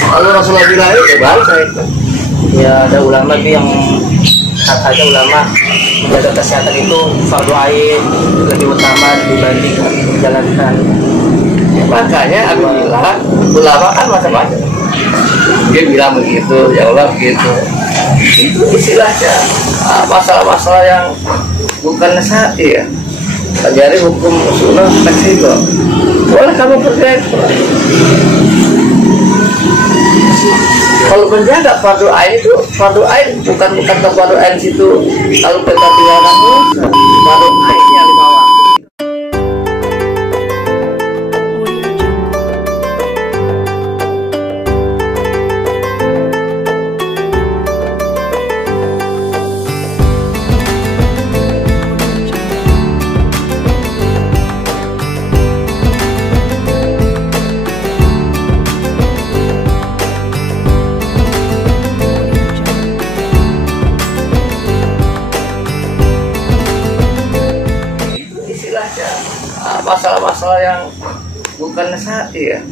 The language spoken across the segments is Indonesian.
Kalau Rasulullah bilang ya baru saya ikut. Ya ada ulama itu yang katanya ulama menjaga kesehatan itu fardu ain lebih utama dibandingkan menjalankan. Ya, makanya aku bilang ulama kan macam-macam. Dia bilang begitu, ya Allah begitu. Itu istilahnya masalah-masalah yang bukan syar'i ya. Jadi hukum sunnah fleksibel. Boleh kamu kerjain. Kalau menjaga fardu ain itu fardu ain bukan fardu ain situ kalau kita tinggalkan dosa. Fardu ainnya 5 waktu. Masalah-masalah yang bukan syar'i ya.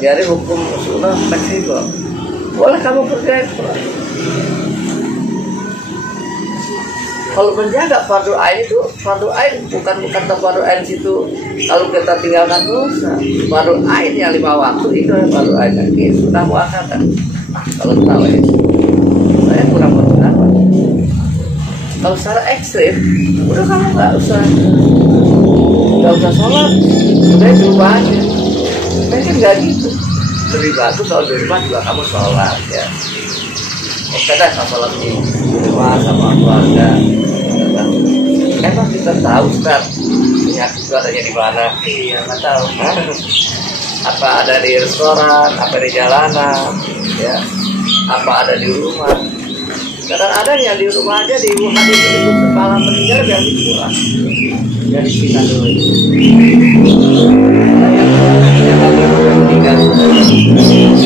Jadi hukum sunnah fleksibel. Boleh kamu kerjain. Kalau menjaga fardu ain itu fardu ain bukan fardu ain situ kalau kita tinggalkan dosa. Fardu ainnya 5 waktu itu fardu ain. Ini sudah muakkad. Kalau tahu ya. Saya kurang berpendapat. Kalau secara ekstrim, udah kamu nggak usah sholat, udah di rumah aja. Mungkin nggak gitu. Lebih bagus kalau di rumah juga kamu sholat ya. Oke dah, sholat di rumah sama keluarga. Emang kita tahu Ustaz penyakit itu adanya di mana? Iya, nggak tahu. Apa ada di restoran, apa di jalanan, ya, apa ada di rumah. Kadang adanya di rumah aja, di rumah itu kepala meninggal biar kurang. Jadi kita dulu.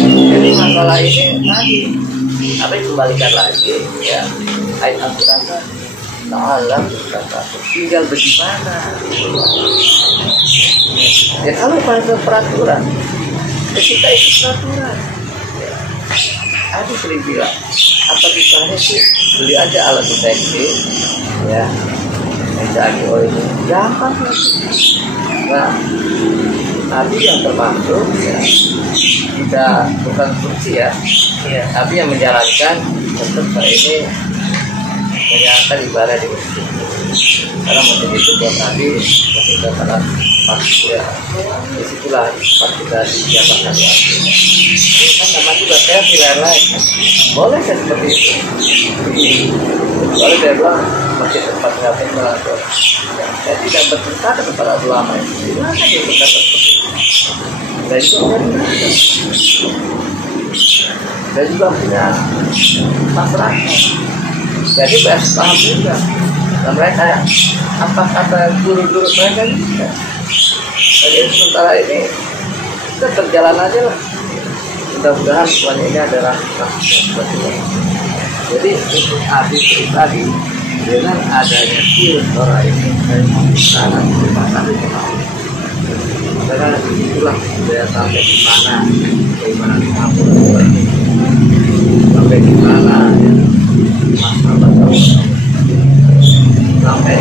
Jadi masalah ini tadi, apa kembalikan lagi, ya. Ayat Al-Quran Ta'ala berkata, tinggal bagaimana. Ya kalau pada peraturan, ya kita ikut peraturan. Ada sering bilang, apa kisahnya sih beli aja alat deteksi, ya. Mencari ini gampang. Nah, tapi yang termasuk ya, kita bukan fungsi ya, tapi yang menjalankan tetap ini menjalankan ibadah di masjid. Karena masjid itu buat tadi kita pada pasti ya, disitulah pas kita dijabatkan ya. Kan nama juga saya pilihan lain. Boleh kan seperti itu. Boleh saya bilang masih tempat ngapain melakukan. Saya tidak bertentangan kepada ulama itu. Silakan dia berkata seperti itu. Dan itu dan juga punya masyarakat. Jadi bahas paham juga. Dan mereka apa kata guru-guru mereka juga. Jadi sementara ini kita berjalan aja lah. Mudah-mudahan semuanya ini adalah seperti ini. Jadi untuk habis pribadi dengan adanya virus corona ini sangat bermanfaat. Karena itulah saya sampai di mana, bagaimana kamu sampai di mana, masalah sampai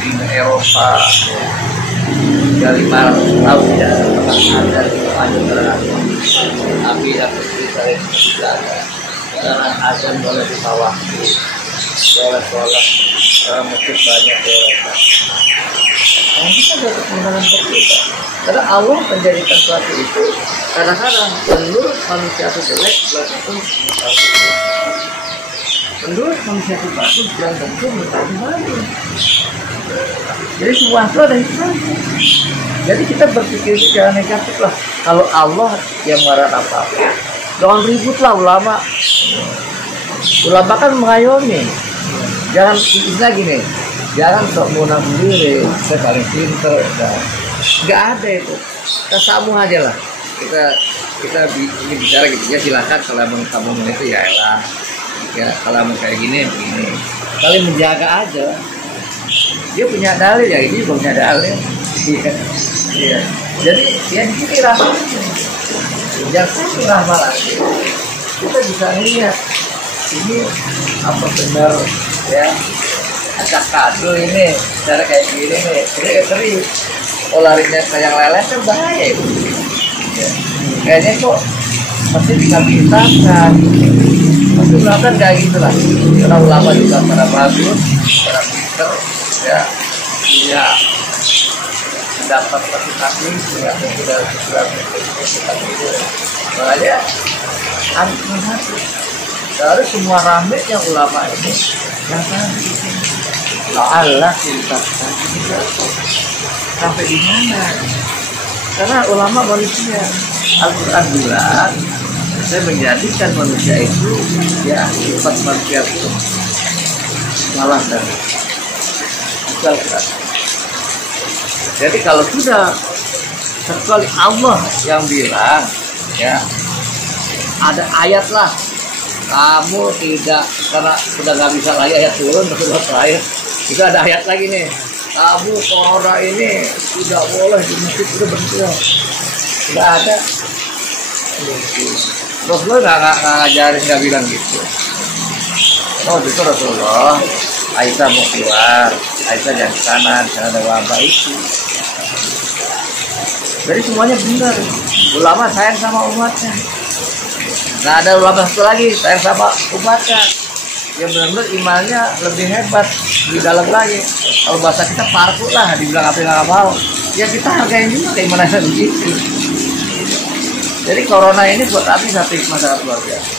di Eropa dari 500 tahun ya ada di Panjang tapi yang kita tidak ada karena azan boleh ditawar boleh sholat mungkin banyak di Eropa. Nah, kita ada kemenangan kita karena Allah menjadikan sesuatu itu kadang-kadang menurut manusia itu jelek belum tentu menurut manusia itu bagus belum tentu menurut bagus. Jadi semua itu ada hikmahnya. Jadi kita berpikir secara negatif lah. Kalau Allah yang marah apa-apa, jangan ribut lah ulama. Ulama kan mengayomi. Jangan istilah gini, jangan sok menang sendiri, saya paling pinter. Nggak ada itu. Kita sambung aja lah. Kita bicara gitu ya, silakan kalau kamu itu ya elah. Ya kalau kayak gini begini. saling menjaga aja. Dia punya dalil ya, ini juga punya dalil. Iya, iya. Jadi yang ini rasanya, yang satu ramalan kita bisa lihat ini apa benar ya, acak kado ini cara kayak gini nih, seri olarinya kayak lelet kan bahaya itu. Ya. Kayaknya kok masih bisa masih ulama kayak gitulah, karena ulama juga para bagus, para pinter ya, ya dapat motivasi ya, sudah makanya harus menghati. Dari semua rame yang ulama ini yang tadi Allah cerita sampai di mana? Karena ulama manusia, Al-Quran bilang saya menjadikan manusia itu ya sifat manusia itu malah dan jadi kalau sudah sekali Allah yang bilang ya ada ayat lah, kamu tidak, karena sudah nggak bisa lagi ayat turun sudah terakhir juga ada ayat lagi nih, kamu corona ini tidak boleh di masjid, sudah betul sudah ada. Rasulullah nggak ngajarin, nggak bilang gitu. Oh itu Rasulullah, Aisyah mau keluar, Aisyah jangan ke sana, di sana ada wabah itu. Jadi semuanya benar. Ulama sayang sama umatnya. Nggak ada ulama satu lagi sayang sama umatnya. Yang benar-benar imannya lebih hebat, lebih dalam lagi. Kalau bahasa kita parku lah, dibilang apa yang nggak mau. Ya kita hargain juga keimanannya begitu. Jadi corona ini buat kami satu hikmah sangat luar biasa.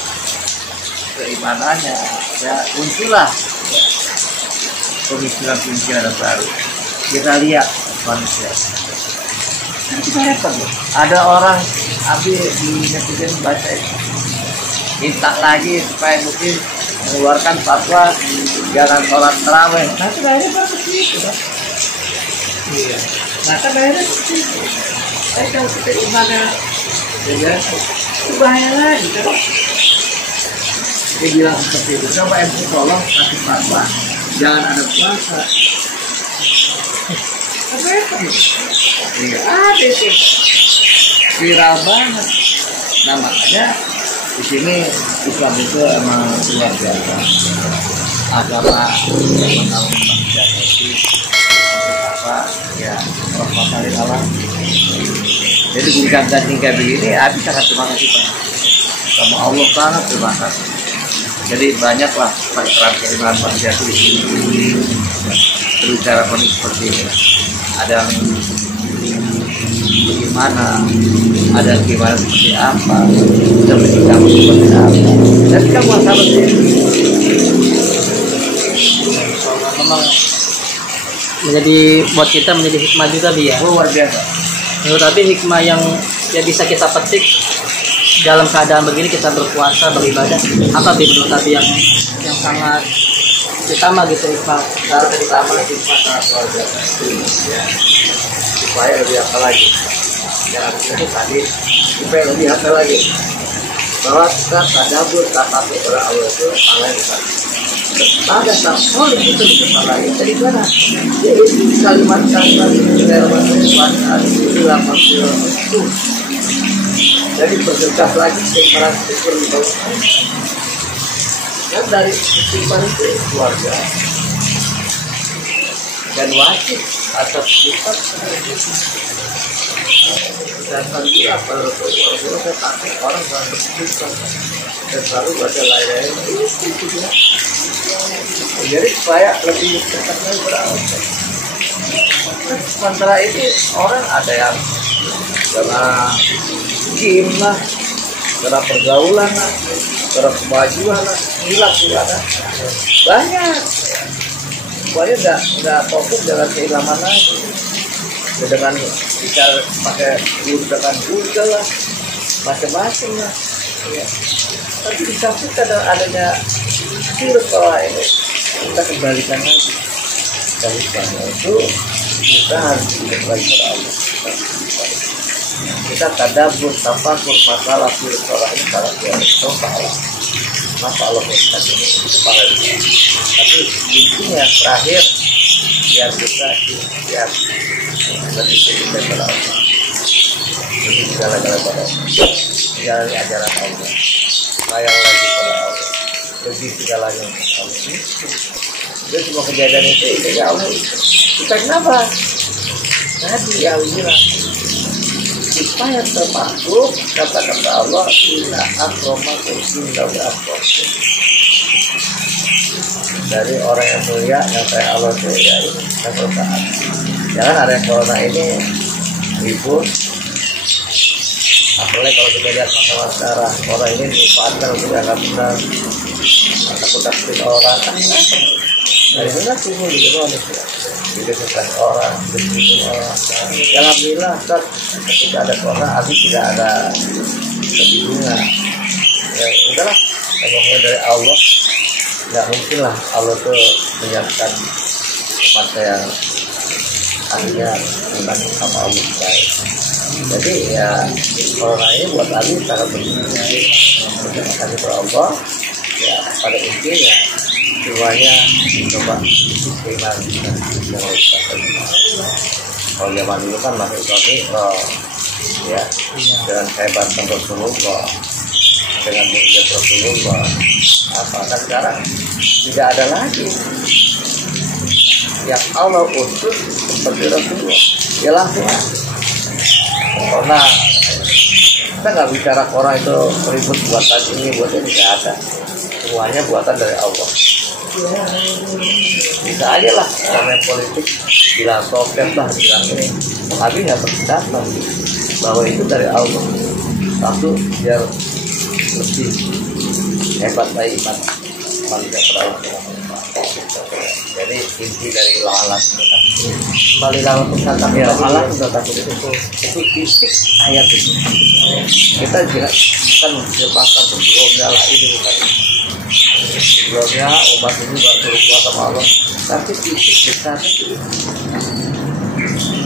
Keimanannya ya muncullah ya, pemikiran-pemikiran baru. Kita lihat manusia. Kan kita repot loh. Ada orang habis di netizen baca itu, minta lagi supaya mungkin mengeluarkan fatwa jangan sholat tarawih. Nah itu akhirnya seperti itu kan? Iya. Nah kan akhirnya seperti itu. Tapi kalau kita imannya ya, itu bahaya lagi kan? Dia bilang seperti itu, coba MU tolong kasih fatwa jangan ada puasa. Apa itu? Iya, ada itu viral banget. Nah makanya di sini Islam itu emang luar biasa. Agama yang menaungi manusia itu apa? Ya, rahmatan alam. Jadi berikan ganti kayak begini, Abi sangat terima kasih Pak. Sama Allah sangat terima kasih. Jadi banyaklah peran keimanan manusia itu di sini. Berbicara kondisi seperti ini. Ada yang bagaimana, ada yang gimana seperti apa, seperti kamu seperti apa. Dan kamu akan memang menjadi buat kita menjadi hikmah juga Bi ya. luar biasa. Tapi hikmah yang ya bisa kita petik dalam keadaan begini kita berpuasa beribadah apa Bi menurut Abi yang sangat utama gitu hikmah Cara pertama hikmah sangat luar biasa. Ya. Supaya lebih apa lagi? Yang itu tadi supaya lebih apa lagi? Bahwa kita tadabbur tafakkur kepada Allah itu Allah yang besar. Ada tafsir itu di kepala kita. Jadi mana? Jadi kalimat-kalimat dalam bahasa itu dalam maksud itu. Jadi bergegas lagi keimanan itu lebih bagus. Dan dari istighfar itu keluarga dan wajib atas kita dan tadi apa Rasulullah saya pakai orang yang beristighfar dan selalu baca la ilaha illallah itu dia. Jadi supaya lebih dekat lagi berawal. Sementara ini orang ada yang karena game lah, karena pergaulan lah, karena kemajuan lah, hilang juga kan banyak. Pokoknya nggak fokus dengan keislaman lagi. Ya, dengan bicara pakai dengan Google lah, macam-macam lah. Ya. Tapi di samping adanya virus bahwa ini kita kembalikan lagi. Dari sana itu kita harus kembali kepada Allah. Kita tadabbur tafakkur masalah virus ini para virus itu Maka Allah kasih itu para dia. Tapi itu yang terakhir biar kita biar lebih cinta kepada Allah, lebih segala-gala pada Allah, jalani ajaran Allah, sayang lagi pada Allah, lebih segalanya untuk Allah. Jadi semua kejadian itu ya Allah. Kita kenapa? Tadi ya Allah supaya termasuk kata-kata Allah inna akramakum indallahi atqakum. Dari orang yang mulia yang saya Allah muliai dan bertaat. Jangan ada yang corona ini ribut. Apalagi kalau kita lihat masalah sekarang, orang ini dimanfaatkan untuk dianggap benar, takut-takutin orang. Dari mana timbul di Indonesia? Didekatkan orang, didekatkan orang. Alhamdulillah, ketika ada corona, habis tidak ada kebingungan. Ya udahlah, semoga dari Allah. Nggak mungkin lah Allah tuh menyiapkan masa yang akhirnya iman sama Allah baik. Jadi ya corona ini buat Ali sangat berguna. Terima kasih kepada Allah. Ya pada intinya semuanya coba iman yang kita terima. Kalau zaman dulu kan masih Tony ya dengan kehebatan Rasulullah, dengan mukjizat Rasulullah, apa kan sekarang tidak ada lagi yang Allah utus seperti Rasulullah. Ya langsung corona. Kita nggak bicara corona itu ribut buatan ini buatan tidak ada. Semuanya buatan dari Allah. Bisa aja lah namanya politik bilang soket lah bilang ini, tapi nggak berpendapat bahwa itu dari Allah. Satu biar lebih hebat dari iman manusia pada jadi inti dari alat kembali dalam perkataan ya alat sudah takut itu titik ayat itu kita jelas kan jebakan sebelumnya lah ini bukan sebelumnya umat ini gak suruh kuat sama Allah tapi titik kita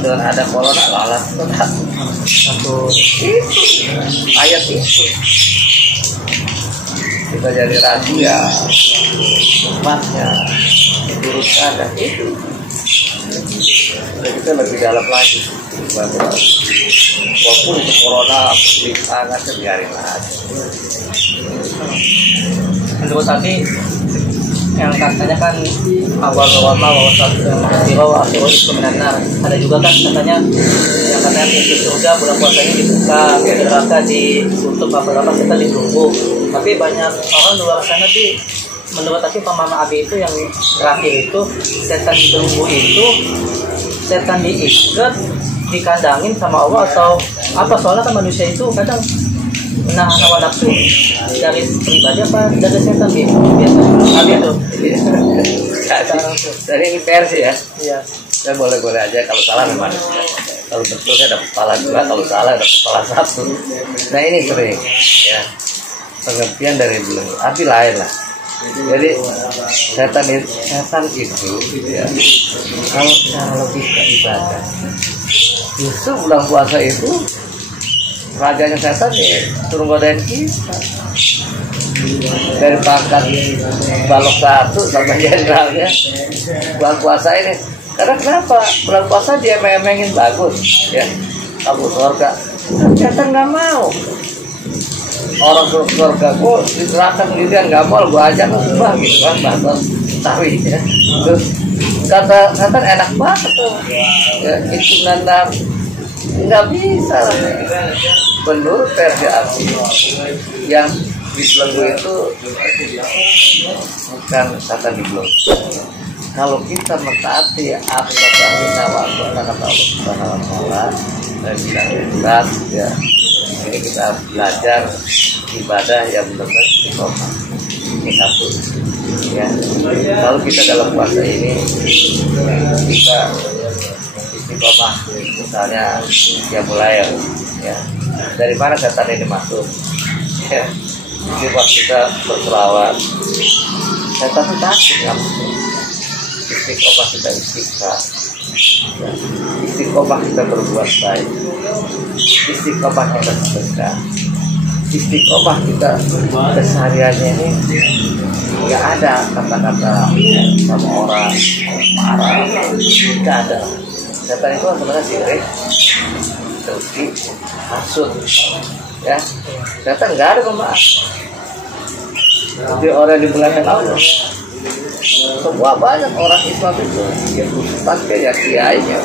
dengan ada corona alat tetap satu itu ayat itu kita jadi rahasia umatnya diturunkan dan itu kita lebih dalam lagi walaupun itu corona sangat biarin aja. Menurut tadi yang katanya kan awal bahwa ada juga kan katanya yang katanya pintu surga bulan puasanya dibuka, pintu neraka ditutup apa kita ditunggu. Tapi banyak orang di luar sana sih menurut aku pemahaman Abi itu yang terakhir itu setan ditunggu itu setan diikat dikandangin sama Allah atau apa soalnya kan manusia itu kadang menahan hawa nafsu dari pribadi apa dari setan gitu biasa itu dari ini versi ya iya saya boleh aja kalau salah memang kalau betul saya dapat kepala dua kalau salah dapat kepala satu. Nah ini sering ya pengertian dari belum tapi lain lah. Jadi setan itu ya, kalau secara logika ibadah justru bulan puasa itu rajanya setan ya turun godain kita dari pangkat balok satu sampai jenderalnya bulan puasa ini. Karena kenapa bulan puasa dia emeng-emengin bagus ya kamu surga setan nggak mau. Orang surga gua diserahkan sendirian nggak mau gua ajak bah gitu kan bahasa Betawi ya. Terus kata enak banget tuh ya, itu nandang nggak bisa lah. Menurut versi aku yang dibelenggu itu bukan kata dibelenggu. Kalau kita mentaati apa kata Allah Subhanahu wa taala dan bilang berat ya. Ini kita belajar ibadah yang benar-benar istiqomah. Ini satu ya. Kalau kita dalam puasa ini kita istiqomah misalnya ya mulai ya dari mana setan ini masuk ya. Jadi pas kita berselawat setan itu takut ya. Istiqomah kita istiqomah ya. Istiqomah kita berbuat baik, istiqomah kita sedekah, istiqomah kita kesehariannya ini nggak ada kata-kata sama orang marah, nggak ada. Setan itu sebenarnya sirik, dengki, hasut, ya. Setan nggak ada pemaaf. Jadi orang di belakang Allah, semua banyak orang Islam itu ya ustadznya ya kiainya,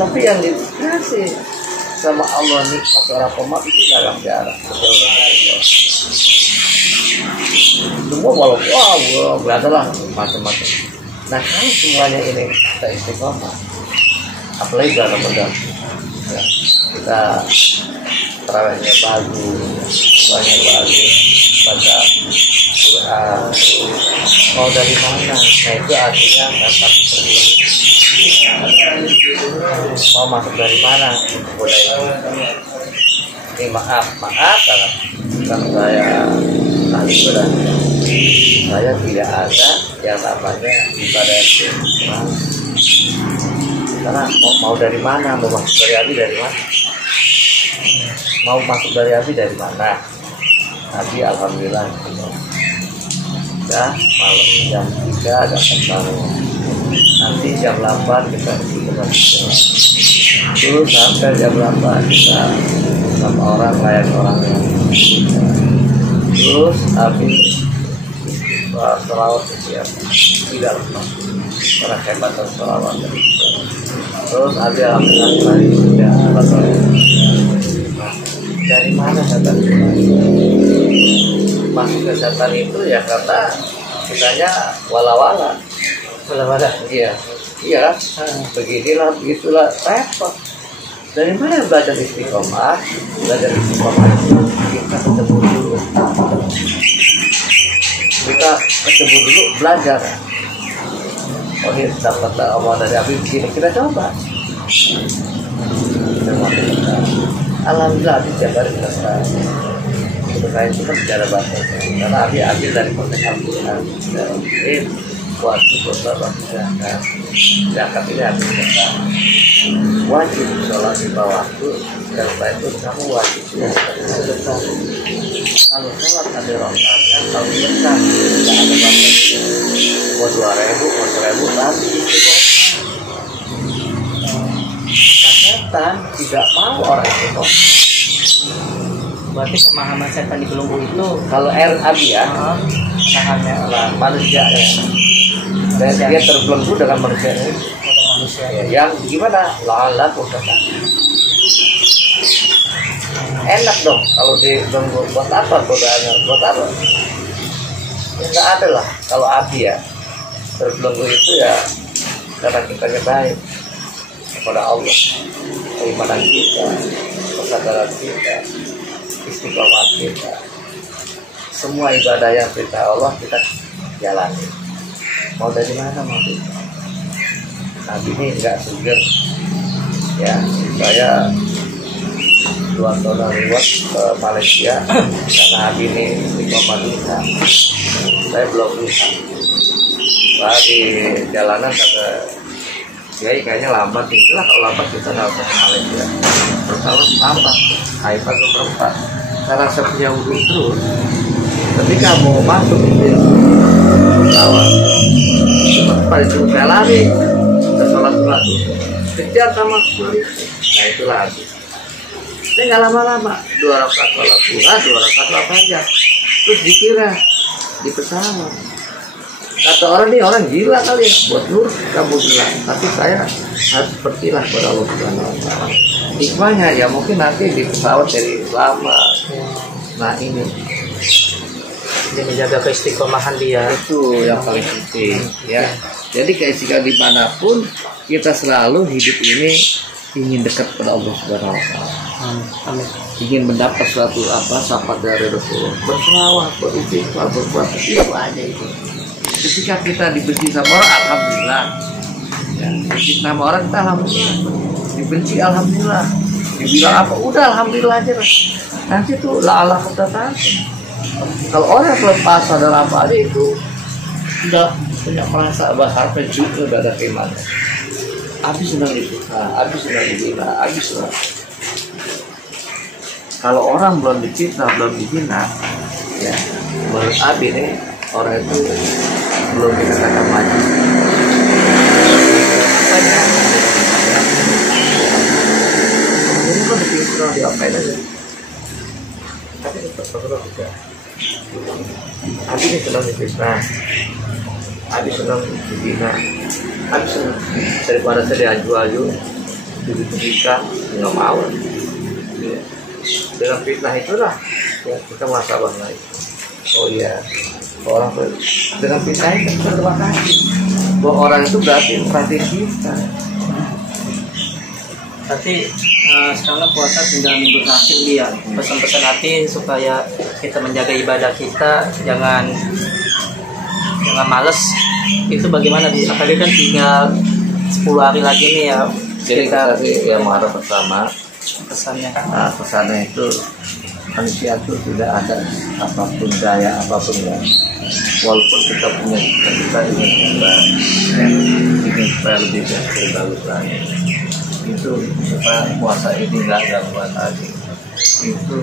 tapi yang dikasih sama Allah nikmat orang pemaaf itu dalam jarak. Semua walau wah berada lah macam-macam. Nah kalau semuanya ini kita istiqomah, apalagi dalam Ramadan, ya, kita terawihnya bagus, banyak bagus, baca Quran, mau dari mana? Nah itu artinya tetap mau masuk dari mana? Ini maaf karena saya ahli berani, saya tidak ada yang namanya ibadah itu. Karena mau dari mana? Mau masuk dari Abi dari mana? Mau masuk dari Abi dari mana? Abi alhamdulillah sudah malam jam 3 dapat tahu. Nanti jam 8 kita terus sampai jam 8 kita sama orang lain orang yang terus habis selawat siap tidak lupa orang hebat dan selawat terus ada alhamdulillah sudah dari mana setan masuk ke setan itu ya karena kitanya wala-wala iya beginilah begitulah repot. Dari mana belajar istiqomah? Belajar istiqomah itu kita ketemu dulu. Kita ketemu dulu belajar. Oh ini dapat Allah dari Abi begini, kita coba. Alhamdulillah Abi jaga kita sekarang. Saya itu kan bicara bahasa karena Abi ambil dari konteks Al-Quran. Waktu beberapa zakat, zakat ini harus kita wajib sholat di bawah waktu dan setelah itu kamu wajib sedekah. Kalau sholat ada rokatnya, kalau sedekah tidak ada batasnya. Mau 2.000, mau 1.000 tadi itu. Setan tidak mau orang itu. Berarti pemahaman setan di Belunggu itu kalau Abi ya, pemahamannya manusia ya. Dan dia terbelenggu dengan manusia ini. Yang gimana? Lala kota. Enak dong kalau dibelenggu. Buat apa godaannya? Buat apa? Ya nggak ada lah. Kalau Abi ya terbelenggu itu ya karena kitanya baik kepada Allah, keimanan kita, kesadaran kita, istiqomah kita, semua ibadah yang perintah Allah kita jalani. Mau dari mana mau itu? Nabi ini enggak suger ya. Saya 2 tahun lewat ke Malaysia karena Nabi ini istiqomah bisa. Saya belum bisa. Saya di jalanan kata Kiai kayaknya lambat itulah, kalau lambat kita nggak usah ke Malaysia. Terus lambat, iPad berempat. Karena saya punya wudhu terus. Ketika mau masuk itu pesawat, pada itu saya lari ke sholat kejar sama polisi. Nah itulah habis. Saya nggak lama-lama 2 rakaat sholat duha, 2 rakaat sholat hajat. Terus dikira di pesawat. Kata orang ini orang gila kali ya, buat nur kamu bilang. Tapi saya harus sepertilah pada Allah Subhanahu Wa Taala. Hikmahnya ya mungkin nanti di pesawat jadi lama. Nah ini. Dia menjaga keistiqomahan dia. Itu yang paling penting ya. Jadi keistiqomahan dimanapun kita selalu hidup ini ingin dekat pada Allah Subhanahu Wa Taala. Amin. Ingin mendapat suatu syafaat dari Rasulullah. Berselawat, beristighfar, berpuasa itu aja itu. Ketika kita dibenci sama orang, alhamdulillah. Ya, dibenci sama orang kita alhamdulillah. Dibenci alhamdulillah. Dibilang apa? Udah alhamdulillah aja lah. Nanti tuh Allah kata. Kalau orang lepas sadar apa aja itu udah punya merasa bahar juga udah ada keimanan. Habis sudah disuka, habis sudah dibina, habis sudah. kalau orang belum difitnah, belum dihina, ya menurut Abi nih orang itu belum dikatakan maju. Ini kan difitnah, diapain aja, tapi tetap terus juga. Abi ini senang difitnah, Abi senang dihina, Abi senang daripada saya diaju-aju, dibutuhkan, nggak mau. Ya. Dengan fitnah itulah ya, kita masalah lagi. Oh iya, orang dengan fitnah itu terima kasih. Bahwa orang itu berarti perhatian kita. Tapi sekarang puasa tinggal minggu terakhir dia pesan-pesan hati supaya kita menjaga ibadah kita, jangan males. Itu bagaimana di? Tadi kan tinggal 10 hari lagi nih ya. Jadi kita yang marah pertama Pesannya. Nah, pesannya itu manusia itu tidak ada apapun daya apapun ya. Walaupun kita punya kita ingin supaya lebih bagus lagi. Itu supaya puasa ini nggak gangguan lagi. Itu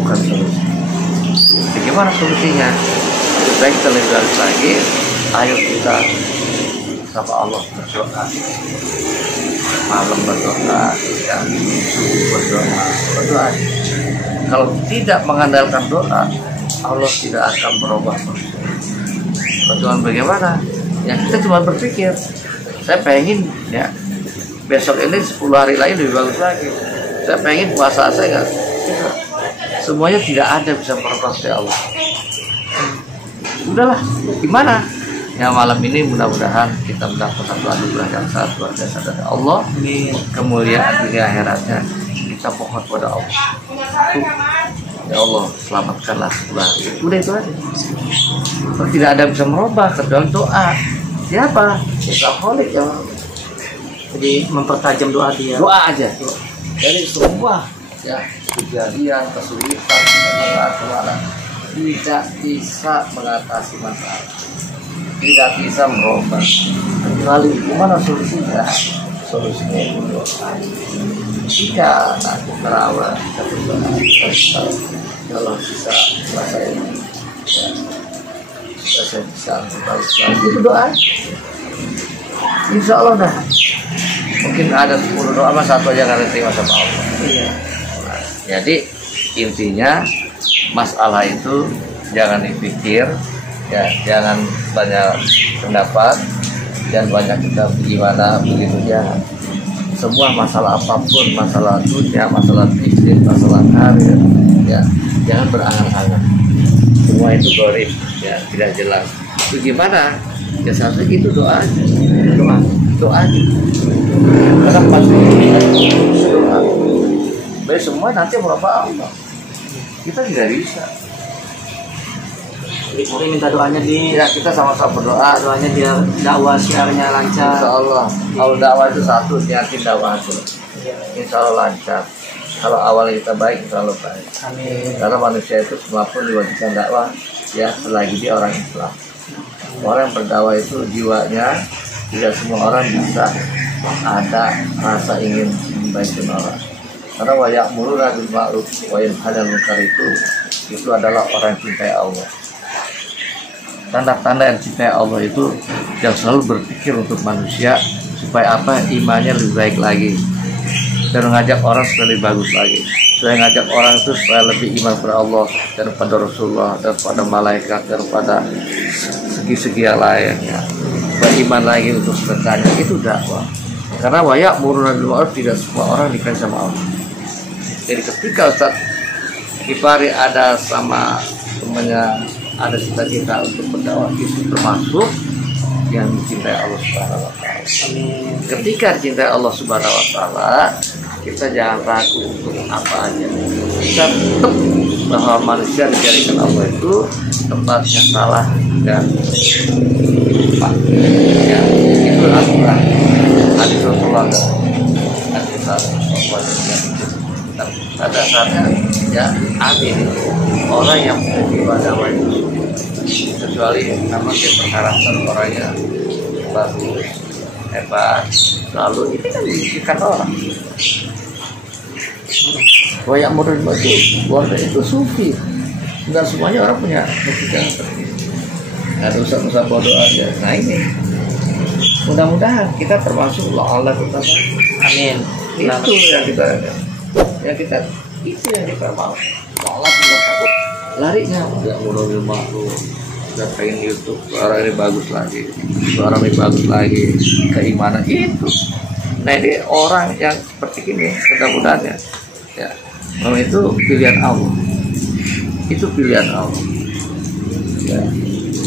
bukan solusi. Bagaimana solusinya? Supaya kita lebih bagus lagi. Ayo kita sama Allah berdoa. Malam berdoa, siang berdoa. Kalau tidak mengandalkan doa, Allah tidak akan berubah. Perjuangan bagaimana? Ya kita cuma berpikir, saya pengen ya besok ini 10 hari lagi lebih bagus lagi. Saya pengen puasa saya nggak. Semuanya tidak ada bisa berubah oleh Allah. Udahlah, gimana? Ya malam ini mudah-mudahan kita mendapat satu anugerah yang sangat luar biasa dari Allah. Kemuliaan dunia akhiratnya kita mohon kepada Allah. Ya Allah, selamatkanlah sebelah. Udah itu aja. Tidak ada bisa merubah kecuali doa. Siapa? Alkoholik yang Jadi mempertajam doa dia. doa aja. Dari semua ya kejadian, kesulitan, kemana tidak bisa mengatasi masalah. Tidak bisa merubah. Kecuali gimana solusinya? Solusinya itu doa. Jika aku terawat, tapi kalau bisa selesai, saya bisa itu doa. Insya Allah dah. Mungkin ada 10 doa, mas satu aja karena terima sama Allah. Iya. Nah, jadi intinya masalah itu jangan dipikir. Ya, jangan banyak pendapat, jangan banyak kita gimana begitu ya. Semua masalah apapun, masalah dunia, masalah bisnis, masalah karir, ya jangan berangan-angan. Semua itu gorib, ya tidak jelas. Itu gimana? Ya satu itu doa, doa. Karena pasti doa. Baik semua nanti berapa Allah. Kita tidak bisa. Jadi minta doanya di Ya kita sama-sama berdoa. doanya dia dakwah siarnya lancar. Insya Allah. Kalau dakwah itu satu, niatin dakwah itu. Iya. Insya Allah lancar. Kalau awalnya kita baik, insya Allah baik. Amin. Karena manusia itu semapun diwajibkan dakwah, ya selagi dia orang Islam. Orang yang berdakwah itu jiwanya tidak semua orang bisa ada rasa ingin membaikkan orang. Karena wa ya'muruna bil ma'ruf wa yanhauna 'anil munkar itu adalah orang yang cintai Allah. Tanda-tanda yang cintai Allah itu yang selalu berpikir untuk manusia supaya apa imannya lebih baik lagi dan mengajak orang supaya lebih bagus lagi, supaya ngajak orang itu supaya lebih iman kepada Allah dan kepada Rasulullah dan kepada malaikat dan kepada segi-segi yang lainnya, supaya iman lagi untuk sedekahnya. Itu dakwah. Karena wa ya'muruna bil ma'ruf tidak semua orang dikasih sama Allah. Jadi ketika Ustaz Kifari ada sama temannya ada cita-cita untuk berdakwah, itu termasuk yang dicintai Allah Subhanahu wa taala. Ketika dicintai Allah Subhanahu wa taala, kita jangan ragu untuk apa aja. Kita tetap bahwa manusia dijadikan Allah itu tempatnya salah dan lupa. Ya, itu aturan hadis Rasulullah. Pada saatnya ya amin orang yang beribadah wajib kecuali memang dia berkarakter orangnya bagus hebat lalu ini kan diisikan orang Banyak murid itu keluarga itu sufi. Enggak semuanya orang punya pikiran seperti itu. Ada usah bodoh aja. Nah ini mudah-mudahan kita termasuk Allah terutama. Amin. Itu yang kita itu yang kita mau. Allah tidak takut larinya nggak mobil makhluk. Udah pengen YouTube suara ini bagus lagi, suara ini bagus lagi, keimanan itu. Nah ini orang yang seperti ini mudah-mudahan ya, kalau itu pilihan Allah, itu pilihan Allah, ya,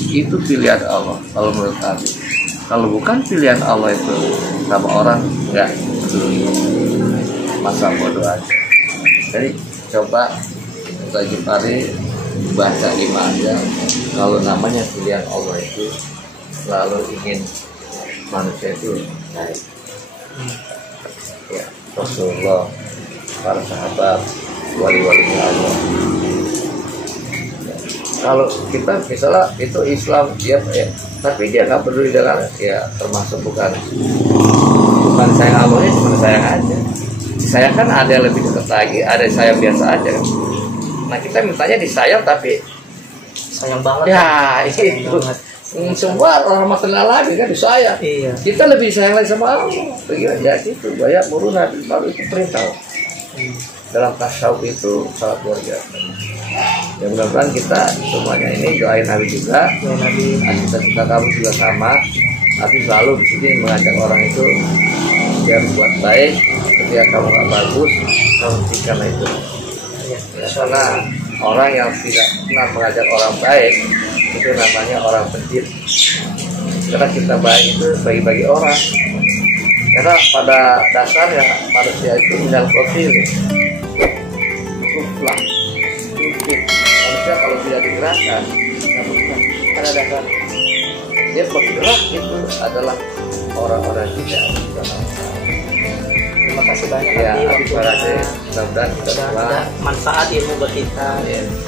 itu pilihan Allah. Kalau menurut kami, kalau bukan pilihan Allah itu sama orang nggak peduli, masa bodoh aja. Jadi coba kita jumpai baca iman aja. Kalau namanya pilihan Allah itu selalu ingin manusia itu baik. Ya, Rasulullah, para sahabat, wali-walinya Allah. Ya. Kalau kita misalnya itu Islam ya, tapi dia nggak peduli dengan ya termasuk bukan sayang Allah, cuma sayang aja. Sayang kan ada yang lebih dekat lagi, ada yang sayang biasa aja. Nah kita mintanya disayang tapi sayang banget. Ya itu. Semua rahmatan alamin kan disayang. Iya. Kita lebih sayang lagi sama Allah. Begitu ya itu banyak muruna baru itu perintah. Dalam tasawuf itu sangat luar biasa. Ya mudah-mudahan kita semuanya ini doain Nabi juga. Kita kamu juga sama. Tapi selalu di sini mengajak orang itu biar buat baik. Ketika kamu nggak bagus, kamu hentikanlah itu. Ya, karena orang yang tidak pernah mengajak orang baik itu namanya orang penjit. Karena kita baik itu bagi-bagi orang. Karena pada dasarnya manusia itu minal kofil, kuflah, kufir. Manusia kalau tidak digerakkan, pada dasar dia bergerak itu adalah orang-orang tidak bergerak. Terima kasih banyak Ya, waktunya. mudah-mudahan kita semua manfaat ilmu buat kita.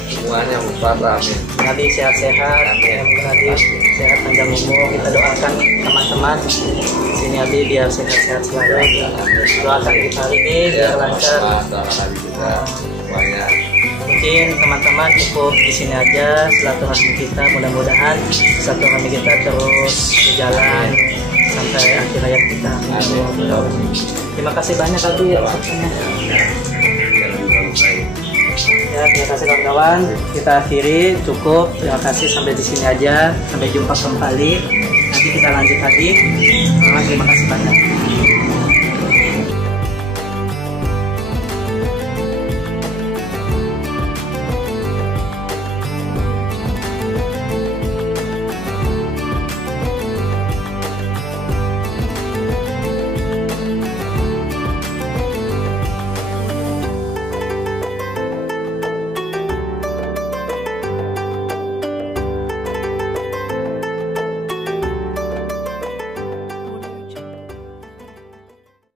Semuanya manfaat. Amin. Nabi sehat-sehat, Nabi sehat panjang umur. Kita doakan teman-teman sini Nabi biar sehat-sehat selalu. Doakan kita hari ini biar lancar. Doakan juga semuanya. Mungkin teman-teman cukup di sini aja silaturahmi kita. Mudah-mudahan silaturahmi kita terus berjalan sampai akhir hayat kita. Terima kasih banyak Abi ya waktunya. Ya, terima kasih kawan-kawan. Kita akhiri cukup. Terima kasih sampai di sini aja. Sampai jumpa kembali. Nanti kita lanjut lagi. Terima kasih banyak.